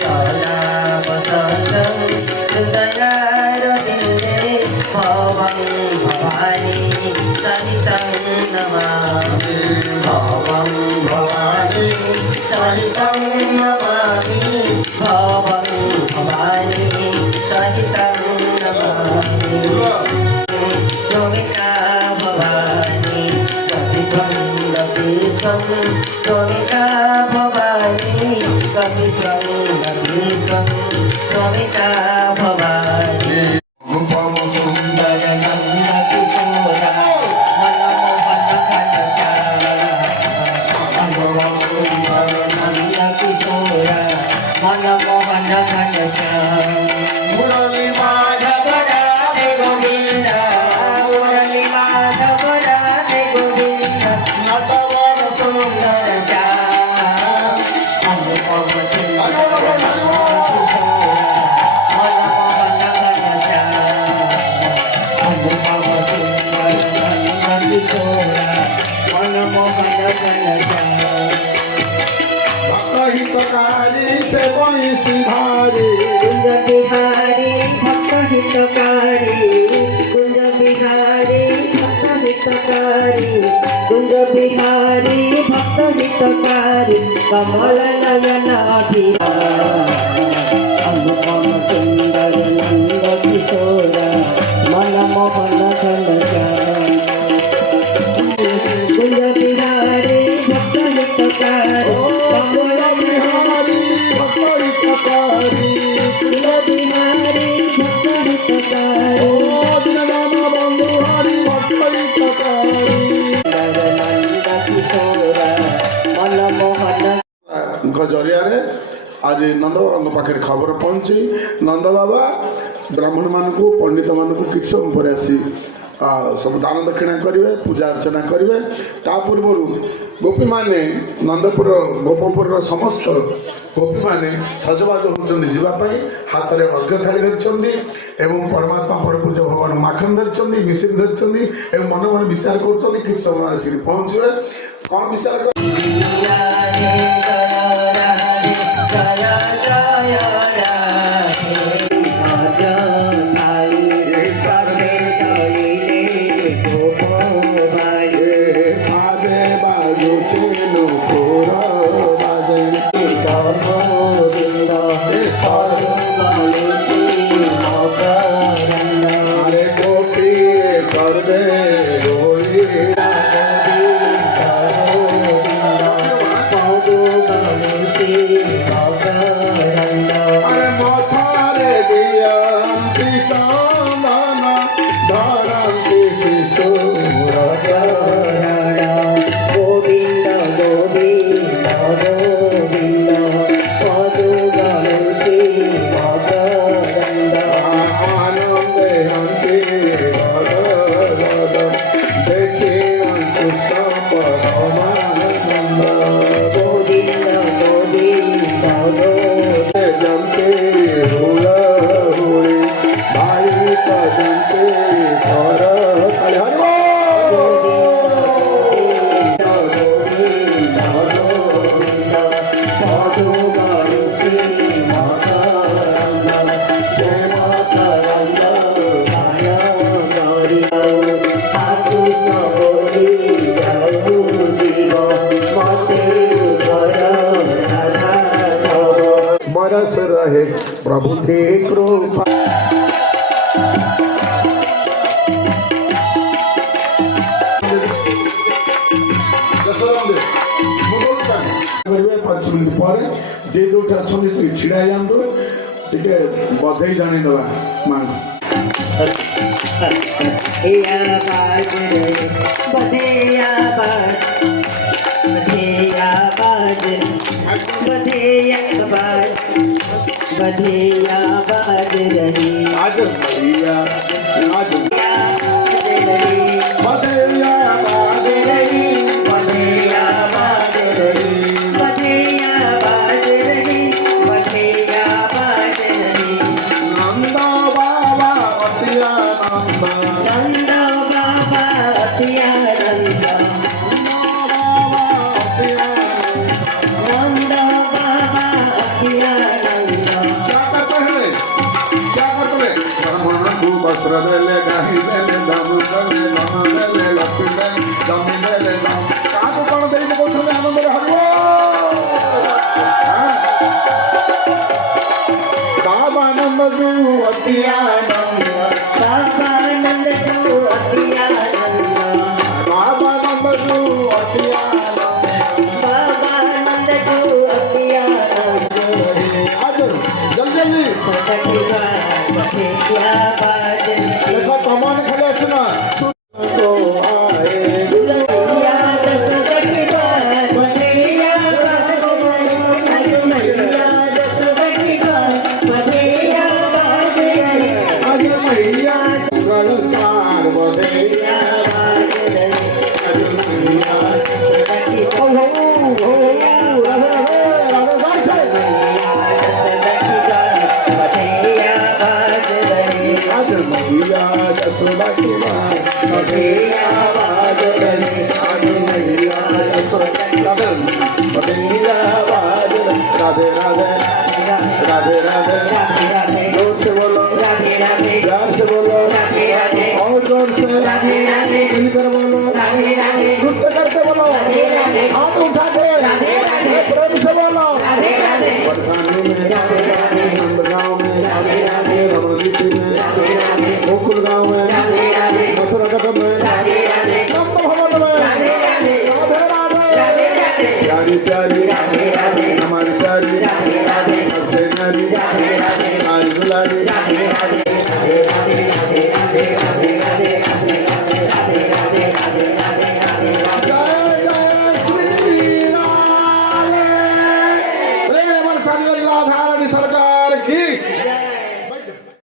सदा वसन्तं हृदयारविन्दे भवं भवानी सहितं नमामि भवं भवानी सहितं नमामि भवं भवानी सहितं नमामि त्वमिका भवानी कपिस्त्वं त्वमिका भवानी कपिस्त्वं त्वमिका भवानी रूपं सुन्दरं नन्दकिशोरा मनमोहन घनश्याम मनमोहन घनश्याम मुरली माधव राधे गोविन्द मुरली माधव राधे गोविन्द नटवर सुन्दर श्याम अनुपम सुन्दर नन्दकिशोरा मनमोहन घनश्याम अनुपम सुन्दर नन्दकिशोरा मनमोहन घनश्याम हितकारी से वंशी भारी कुंज बिहारी भक्त हितकारी कुंज बिहारी भक्त हितकारी कुंज बिहारी भक्त हितकारी कमल नयन अनुपम सुंदर नंद किशोरा मनमोहन घनश्याम कुंज बिहारी भक्त हितकारी जरिया आज नंद बाबा पाखे खबर पहुंची नंद बाबा ब्राह्मण मान पंडित मान किसी समय पर आसी सब दान दक्षिणा करेंगे पूजा अर्चना करेंगे ता पूर्व गोपी माने नंदपुर गोपपुर समस्त गोपी माने सजबाज होती जावाई हाथ में अर्घ्य थाली धरी एवं परमात्मा पर पूज्य भगवान माखन धरी मिश्री धरी मन मन विचार कर किसी समय आसिक पहुँचे कौन विचार कर बरस रहे प्रभु की कृपा जे जो छिड़ा जातु टे बधई जानी दवा माँ बधिया बाज रही आज बधिया आज बधिया बाज रही बधिया बाज रही बधिया बाज रही बधिया बाज रही नंद बाबा अतिया नंद बाबा अतिया नंद बाबा जू अति आनंद बाबा नंद जो अति आनंद बाबा नंद जू अति आनंद बाबा नंद जो अति आनंद आज जल्दी सखी बात क्या बात देखो तमन खाली सुना तो आए दुल्हनिया दस सखी बात बनिया बात दुल्हनिया दस सखी बात बनिया बात आज मैया गल चार बजे आज मैया ओ हो राधे राधे आज मैया जसोदा की मां बधिया बाज रही आज मैया जसोदा राधे बधिया बाज राधे राधे राधे राधे जोर से बोलो प्यार से बोलो और जोर से मिलकर बोलो नृत्य करके बोलो हाथ उठा के प्रेम से बोलो परेशानी में नंदगांव में रमणदीपी में गोकुल गांव में मथुरा कदम में नंद भवन में राधे राधे प्यारी प्यारी हमारी प्यारी सबसे प्यारी हमारी दुलारी जय जय श्री राधे प्रेम सागर राधा रानी